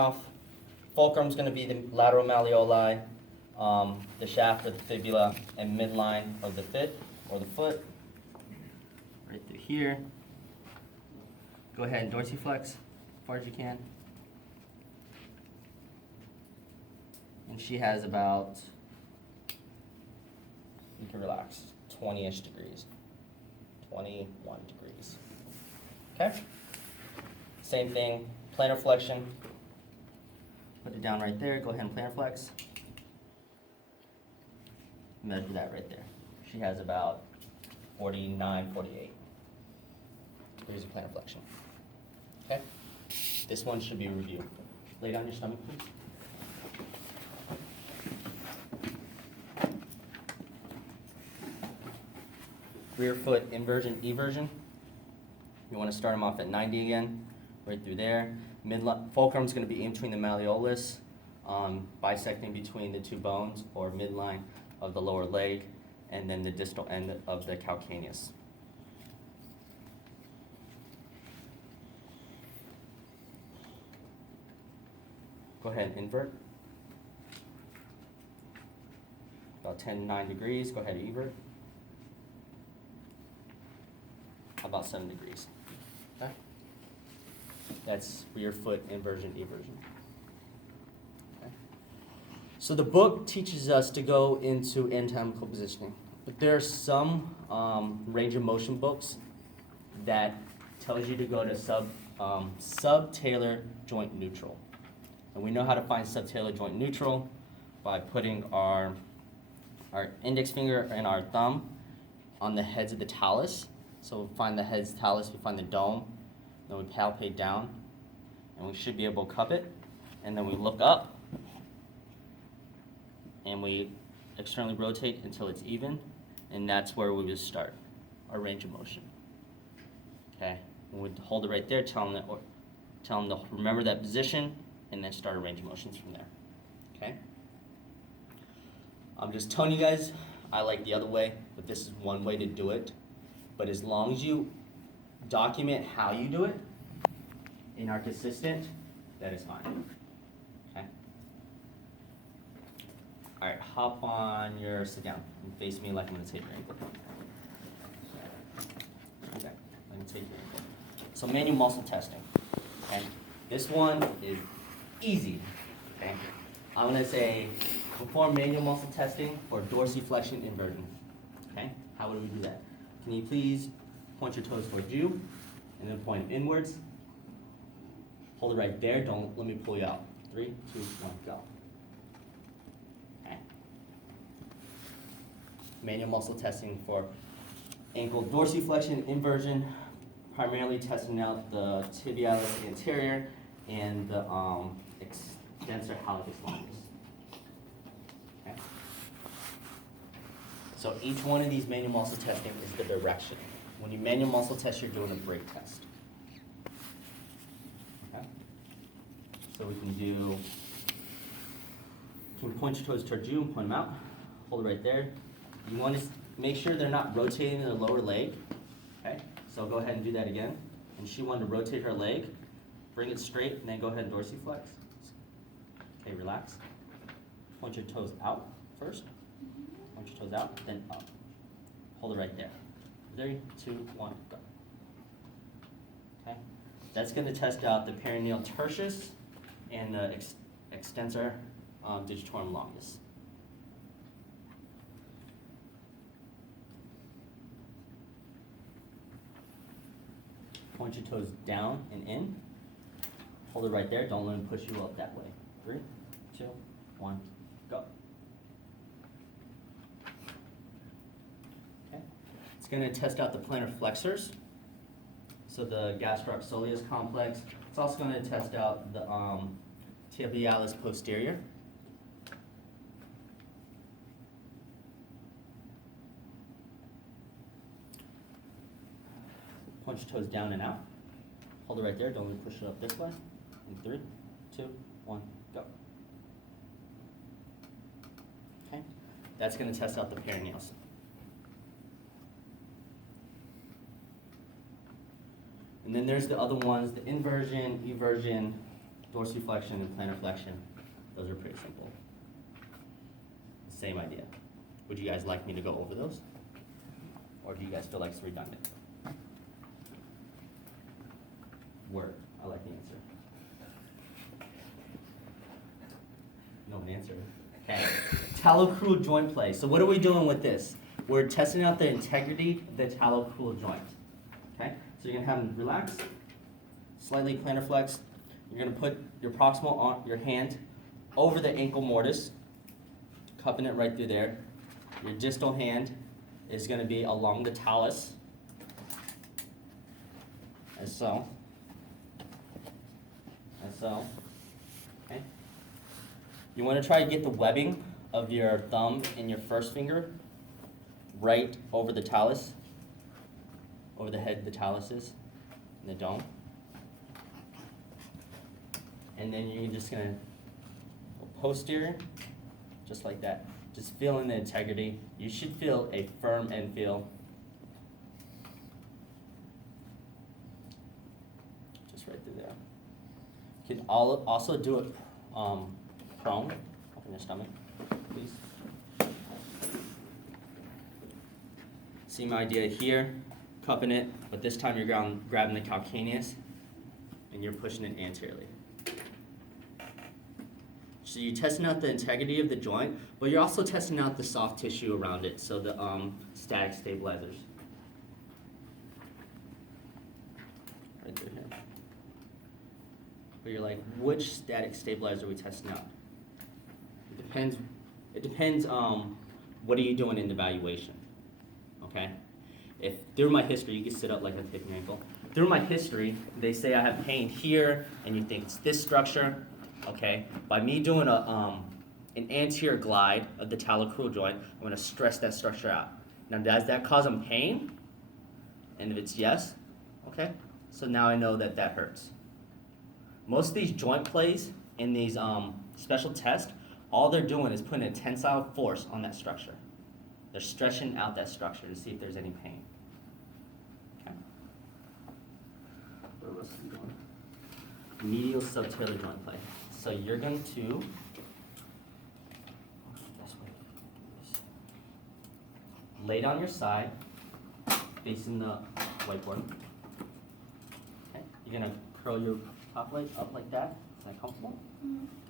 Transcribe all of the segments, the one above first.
off. Fulcrum is going to be the lateral malleoli, the shaft of the fibula, and midline of the foot, right through here. Go ahead and dorsiflex as far as you can. And she has about, you can relax, 20-ish degrees, 21 degrees. Okay? Same thing, plantarflexion. Put it down right there, go ahead and plantarflex. Measure that right there. She has about 49, 48 degrees of plantarflexion. Okay? This one should be reviewed. Lay down your stomach, please. Rear foot inversion, eversion. You want to start them off at 90 again, right through there. Fulcrum is going to be in between the malleolus, bisecting between the two bones, or midline of the lower leg, and then the distal end of the calcaneus. Go ahead and invert. About 9 degrees. Go ahead and evert. About 7 degrees. Okay. That's rear foot inversion, eversion. Okay. So the book teaches us to go into anatomical positioning, but there are some range of motion books that tells you to go to subtalar joint neutral. And we know how to find subtalar joint neutral by putting our index finger and our thumb on the heads of the talus. So we find the head's talus, we find the dome, then we palpate down, and we should be able to cup it, and then we look up, and we externally rotate until it's even, and that's where we would start our range of motion. Okay, and we'd hold it right there, tell them to remember that position, and then start a range of motions from there. Okay? I'm just telling you guys, I like the other way, but this is one way to do it. But as long as you document how you do it and are consistent, that is fine. Okay? All right, hop on your sit down and face me like I'm going to take your ankle. Okay, let me take your ankle. So manual muscle testing. Okay? This one is easy. Okay? I'm going to say perform manual muscle testing for dorsiflexion inversion. Okay? How would we do that? Can you please point your toes towards you, and then point inwards. Hold it right there. Don't let me pull you out. 3, 2, 1, go. Okay. Manual muscle testing for ankle dorsiflexion inversion, primarily testing out the tibialis anterior and the extensor hallucis longus. Okay. So each one of these manual muscle testing is the direction. When you manual muscle test, you're doing a brake test. Okay? So we can do, you can point your toes towards you and point them out. Hold it right there. You want to make sure they're not rotating the lower leg. Okay? So go ahead and do that again. And she wanted to rotate her leg. Bring it straight, and then go ahead and dorsiflex. Okay, relax. Point your toes out first. Point your toes out, then up. Hold it right there. 3, 2, 1, go. Okay? That's going to test out the perineal tertius and the extensor digitorum longus. Point your toes down and in. Hold it right there. Don't let them push you up that way. 3, 2, 1, go. Okay. It's going to test out the plantar flexors, so the gastrosoleus complex. It's also going to test out the tibialis posterior. Point your toes down and out. Hold it right there. Don't let me push it up this way. In 3, 2, 1, go. Okay. That's going to test out the perineals. And then there's the other ones, the inversion, eversion, Dorsiflexion and plantarflexion, those are pretty simple. Same idea. Would you guys like me to go over those? Or do you guys feel like it's redundant? Word. I like the answer. No answer. Okay. Talocrural joint play. So what are we doing with this? We're testing out the integrity of the talocrural joint. Okay? So you're going to have them relax, slightly plantarflex. You're going to put your proximal on your hand over the ankle mortise, cupping it right through there. Your distal hand is going to be along the talus, as so. As so. Okay? You want to try to get the webbing of your thumb and your first finger right over the talus, over the head of the talus is, in the dome. And then you're just going to go posterior, just like that. Just feeling the integrity. You should feel a firm end feel. Just right through there. You can also do it prone. Open your stomach, please. Same idea here, cupping it, but this time you're grabbing the calcaneus and you're pushing it anteriorly. So you're testing out the integrity of the joint, but you're also testing out the soft tissue around it, so the static stabilizers. Right through here. But you're like, which static stabilizer are we testing out? It depends what are you doing in the evaluation, okay? If through my history, you can sit up like I'm taking your ankle. Through my history, they say I have pain here, and you think it's this structure. Okay, by me doing an anterior glide of the talocrural joint, I'm going to stress that structure out. Now, does that cause them pain? And if it's yes, okay, so now I know that that hurts. Most of these joint plays in these special tests, all they're doing is putting a tensile force on that structure. They're stretching out that structure to see if there's any pain. Okay. Where else are we going? Medial subtalar joint play. So you're going to lay down your side, facing the whiteboard. Okay. You're going to curl your top leg up like that. Is that comfortable?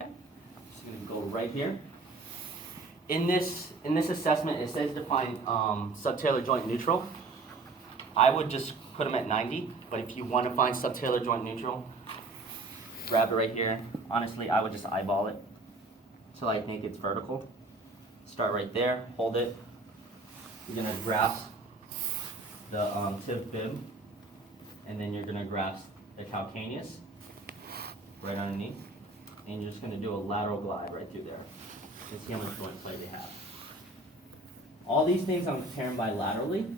Okay. Just going to go right here. In this assessment, it says define subtalar joint neutral. I would just put them at 90, but if you want to find subtalar joint neutral, grab it right here. Honestly, I would just eyeball it until I think it's vertical. Start right there, hold it. You're gonna grasp the tib fib, and then you're gonna grasp the calcaneus right underneath, and you're just gonna do a lateral glide right through there. Let's see how much joint play they have. All these things I'm comparing bilaterally.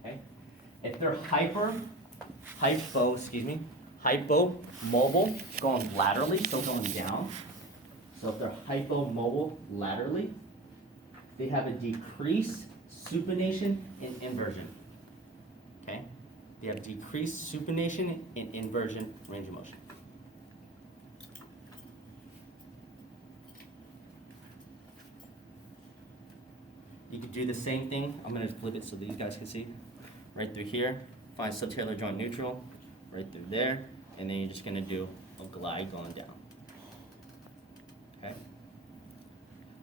Okay, if they're hypomobile, going laterally, so going down. So if they're hypomobile laterally, they have a decreased supination and inversion. Okay? They have decreased supination and inversion range of motion. You could do the same thing. I'm going to flip it so that you guys can see. Right through here, find subtalar joint neutral, right through there, and then you're just going to do a glide going down. Okay?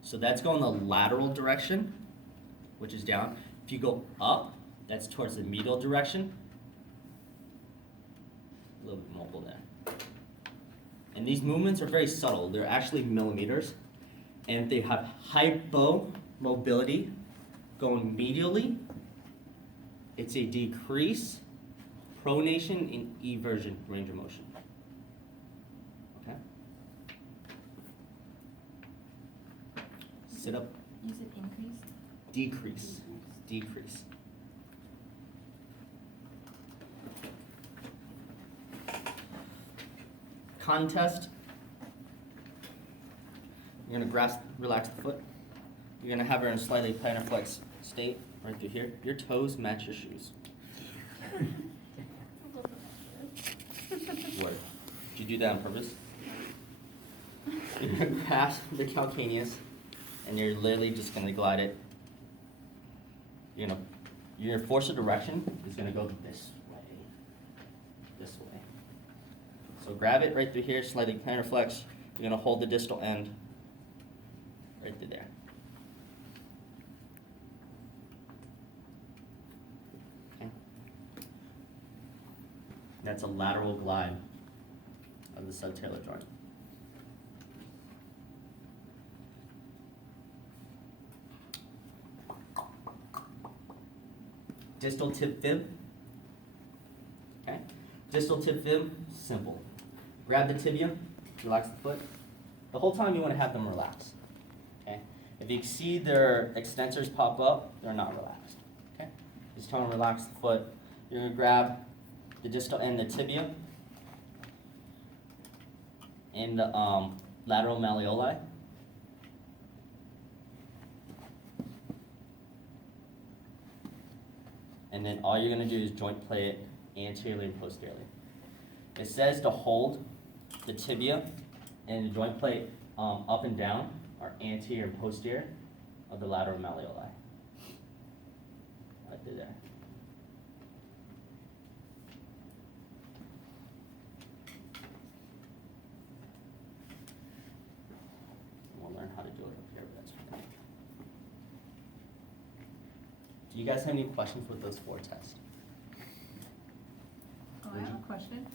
So that's going the lateral direction, which is down. If you go up, that's towards the medial direction. A little bit mobile there. And these movements are very subtle. They're actually millimeters. And if they have hypomobility going medially, it's a decrease pronation in eversion range of motion. Okay? Sit up. You said increase? Decrease. Decrease. Contest. You're going to relax the foot. You're going to have her in a slightly plantarflex state right through here. Your toes match your shoes. Word. Did you do that on purpose? You're gonna grasp the calcaneus, and you're literally just gonna glide it. Your force of direction is gonna go this way. This way. So grab it right through here, slightly plantar flex. You're gonna hold the distal end right through there. Okay. That's a lateral glide of the subtalar joint. Distal tib fib. Okay. Distal tib fib, simple. Grab the tibia, relax the foot. The whole time you want to have them relaxed. Okay. If you see their extensors pop up, they're not relaxed. Okay. Just tell them to relax the foot. You're gonna grab the distal end, the tibia, and the lateral malleoli. And then all you're gonna do is joint play it anteriorly and posteriorly. It says to hold the tibia and the joint plate up and down are anterior and posterior of the lateral malleoli. Right through there. We'll learn how to do it up here, but that's fine. Do you guys have any questions with those 4 tests? Oh, I have a question.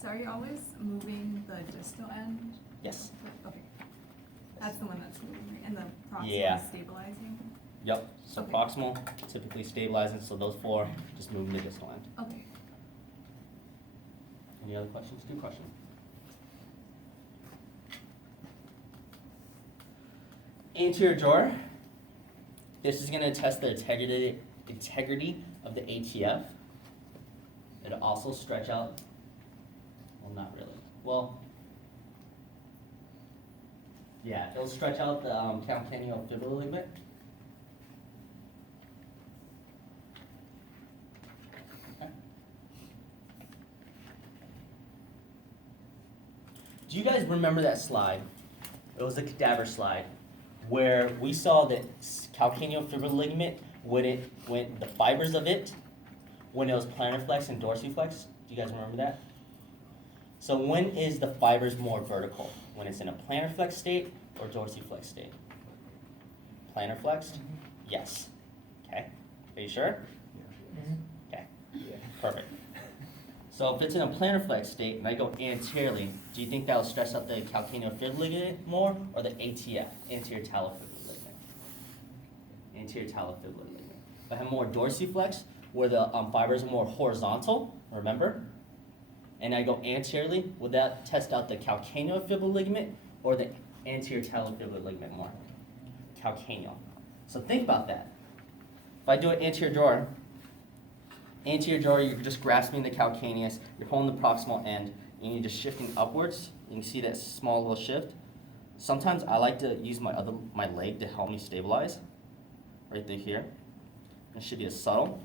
So are you always moving the distal end? Yes. Okay. That's the one that's moving, right? And the proximal Yeah. is stabilizing? Yep. So Okay. proximal, typically stabilizing, so those 4, just moving the distal end. Okay. Any other questions? Good question. Anterior drawer. This is going to test the integrity of the ATF. It'll also stretch out. Well, not really. Well, yeah, it'll stretch out the calcaneofibular ligament. Okay. Do you guys remember that slide? It was a cadaver slide where we saw that calcaneofibular ligament when the fibers of it, when it was plantarflex and dorsiflex. Do you guys remember that? So when is the fibers more vertical? When it's in a plantarflex state or dorsiflex state? Plantarflexed? Yes. Okay. Are you sure? Okay. Perfect. So if it's in a plantarflex state and I go anteriorly, do you think that will stress out the calcaneofibular ligament more or the ATF, anterior talofibular ligament? Anterior talofibular ligament. If I have more dorsiflex, where the fibers are more horizontal, remember? And I go anteriorly, would that test out the calcaneofibular ligament or the anterior talofibular ligament more? Calcaneal. So think about that. If I do an anterior drawer, you're just grasping the calcaneus, you're holding the proximal end, and you're just shifting upwards. You can see that small little shift. Sometimes I like to use my leg to help me stabilize, right through here. It should be a subtle.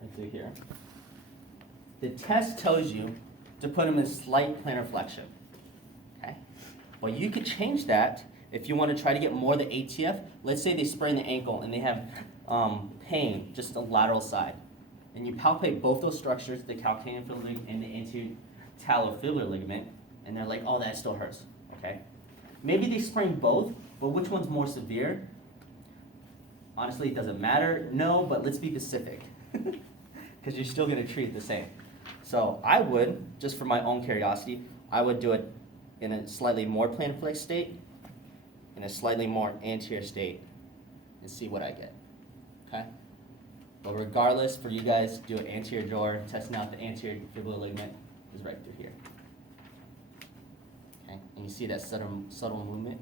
Right through here. The test tells you to put them in slight plantarflexion. Okay? Well, you could change that if you want to try to get more of the ATF. Let's say they sprain the ankle and they have pain just the lateral side. And you palpate both those structures, the calcaneofibular ligament and the anterior talofibular ligament, and they're like, oh, that still hurts. Okay? Maybe they sprain both, but which one's more severe? Honestly, it doesn't matter. No, but let's be specific. Because you're still going to treat it the same. So I would, just for my own curiosity, I would do it in a slightly more plantarflex state, in a slightly more anterior state, and see what I get. Okay? But regardless, for you guys, do an anterior drawer, testing out the anterior fibular ligament is right through here. Okay? And you see that subtle movement?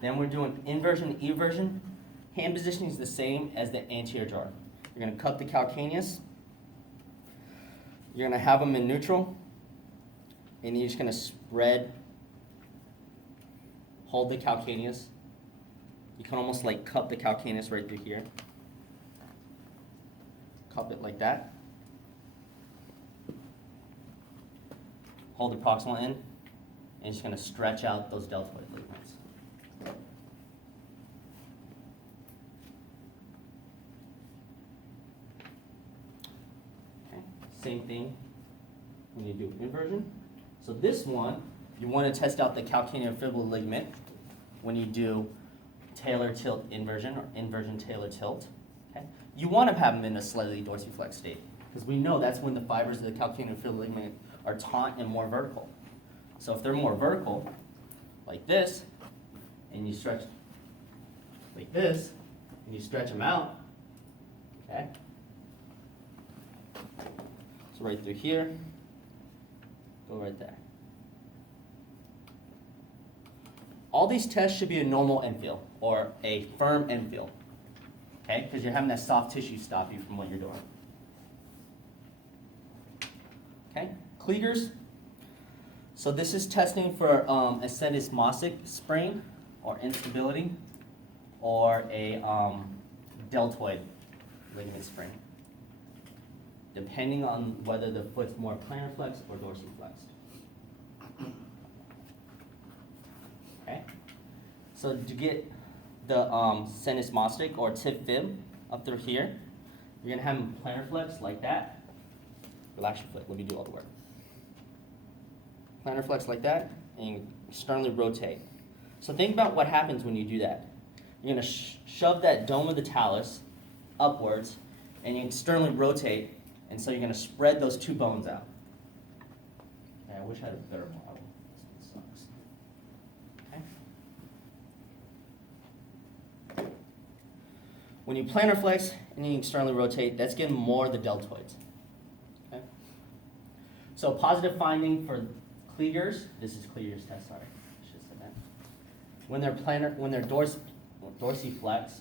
Then we're doing inversion and eversion. Hand positioning is the same as the anterior drawer. You're going to cut the calcaneus. You're going to have them in neutral. And you're just going to spread hold the calcaneus. You can almost like cup the calcaneus right through here. Cup it like that. Hold the proximal end, and you're just going to stretch out those deltoid ligaments. Okay. Same thing when you do inversion. So this one, you want to test out the calcaneofibular ligament when you do talar tilt inversion or inversion talar tilt. Okay? You want to have them in a slightly dorsiflex state because we know that's when the fibers of the calcaneofibular ligament are taut and more vertical. So if they're more vertical, like this, and you stretch like this, and you stretch them out, okay? So right through here, go right there. All these tests should be a normal end feel or a firm end feel, okay? Because you're having that soft tissue stop you from what you're doing. Okay, Kleigers. So this is testing for a syndesmotic sprain or instability or a deltoid ligament sprain, depending on whether the foot's more plantarflex or dorsiflexed. Okay, so to get the syndesmotic or tib fib up through here, you're gonna have them plantarflex like that. Relax your foot, let me do all the work. Plantarflex like that, and you externally rotate. So think about what happens when you do that. You're going to shove that dome of the talus upwards, and you externally rotate, and so you're going to spread those two bones out. Okay, I wish I had a better model. This one sucks. Okay. When you plantarflex and you externally rotate, that's getting more of the deltoids. Okay. So positive finding for Kleigers, this is Kleiger's test, sorry, I should have said that. When they're dorsiflexed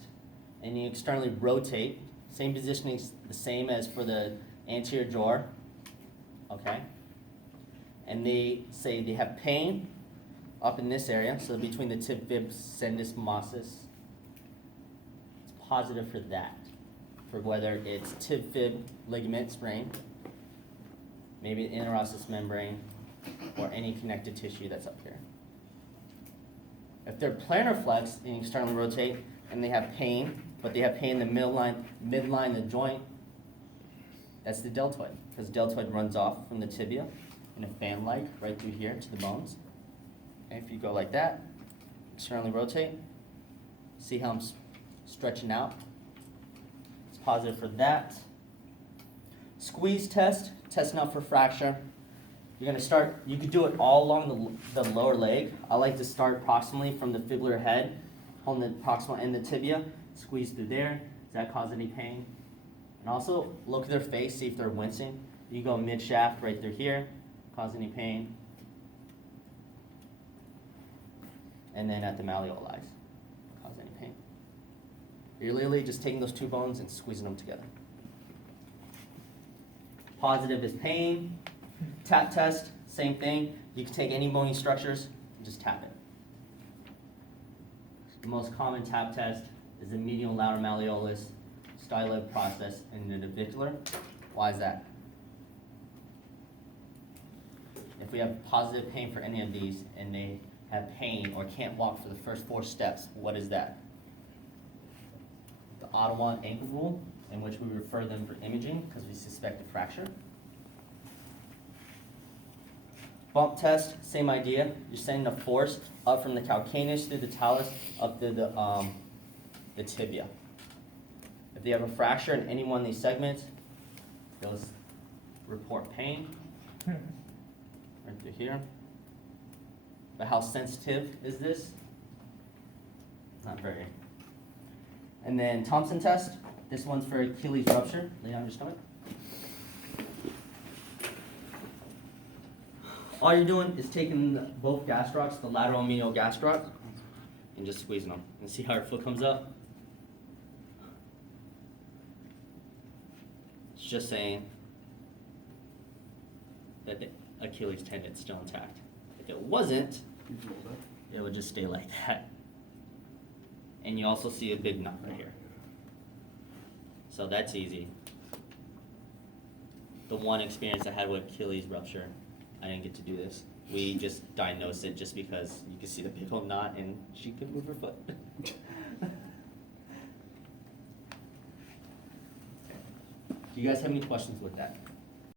and you externally rotate, same positioning is the same as for the anterior jaw, okay? And they say they have pain up in this area, so between the tib fib syndesmosis, it's positive for that, for whether it's tib fib ligament sprain, maybe the interosseous membrane, or any connective tissue that's up here. If they're plantarflex and you externally rotate and they have pain, but they have pain in the midline of the joint, that's the deltoid, because deltoid runs off from the tibia in a fan-like right through here to the bones. And if you go like that, externally rotate, see how I'm stretching out? It's positive for that. Squeeze test, testing out for fracture. You're going to start, you could do it all along the lower leg. I like to start proximally from the fibular head, holding the proximal end of the tibia, squeeze through there. Does that cause any pain? And also look at their face, see if they're wincing. You go mid-shaft right through here, cause any pain. And then at the malleoli, cause any pain. You're literally just taking those two bones and squeezing them together. Positive is pain. Tap test, same thing. You can take any bony structures and just tap it. The most common tap test is the medial lateral malleolus, styloid process, and the navicular. Why is that? If we have positive pain for any of these and they have pain or can't walk for the first 4 steps, what is that? The Ottawa ankle rule, in which we refer them for imaging because we suspect a fracture. Bump test, same idea. You're sending a force up from the calcaneus through the talus up to the tibia. If they have a fracture in any one of these segments, they'll report pain right through here. But how sensitive is this? Not very. And then Thompson test. This one's for Achilles rupture. Lay on your stomach. All you're doing is taking both gastrocs, the lateral and medial gastroc, and just squeezing them. And see how your foot comes up? It's just saying that the Achilles tendon's still intact. If it wasn't, it would just stay like that. And you also see a big knot right here. So that's easy. The one experience I had with Achilles rupture, I didn't get to do this. We just diagnosed it just because you could see the big old knot and she could move her foot. Do you guys have any questions with that?